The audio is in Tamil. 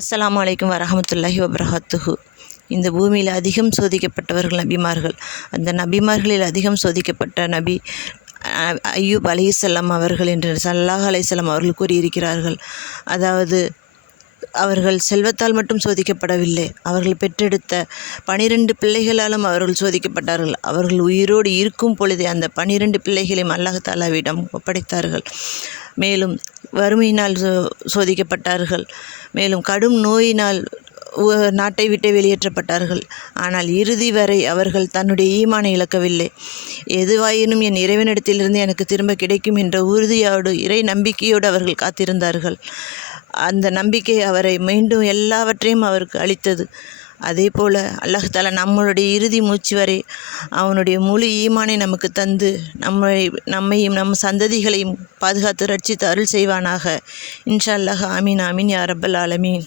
அஸ்லாம் வலைக்கம் வரமத்துல்லாஹி வபரகாத்துஹு இந்த பூமியில் அதிகம் சோதிக்கப்பட்டவர்கள் நபிமார்கள். அந்த நபிமார்களில் அதிகம் சோதிக்கப்பட்ட நபி ஐயூப் அலிசல்லாம் அவர்கள் என்று சல்லாஹ் அலைஹிஸ்ஸலாம் அவர்கள் கூறியிருக்கிறார்கள். அதாவது அவர்கள் செல்வத்தால் மட்டும் சோதிக்கப்படவில்லை. அவர்கள் பெற்றெடுத்த பனிரெண்டு பிள்ளைகளாலும் அவர்கள் சோதிக்கப்பட்டார்கள். அவர்கள் உயிரோடு இருக்கும் பொழுதே அந்த பனிரெண்டு பிள்ளைகளையும் அல்லாஹ் தாலாவிடம் ஒப்படைத்தார்கள். மேலும் வறுமையினால் சோ- சோதிக்கப்பட்டார்கள். மேலும் கடும் நோயினால் நாட்டை விட்டு வெளியேற்றப்பட்டார்கள். ஆனால் இறுதி வரை அவர்கள் தன்னுடைய ஈமானை இழக்கவில்லை. எதுவாயினும் என் இறைவனிடத்திலிருந்து எனக்கு திரும்ப கிடைக்கும் என்ற உறுதியோடு இறை நம்பிக்கையோடு அவர்கள் காத்திருந்தார்கள். அந்த நம்பிக்கை அவரை மீண்டும் எல்லாவற்றையும் அவருக்கு அளித்தது. அதே போல் அல்லாஹ் நம்மளுடைய இறுதி மூச்சு வரை அவனுடைய முழு ஈமானை நமக்கு தந்து நம்மை நம்மையும் நம் சந்ததிகளையும் பாதுகாத்து ரட்சித்து அருள் செய்வானாக. இன்ஷா அல்லாஹ். ஆமீன் ஆமீன் யா ஆலமீன்.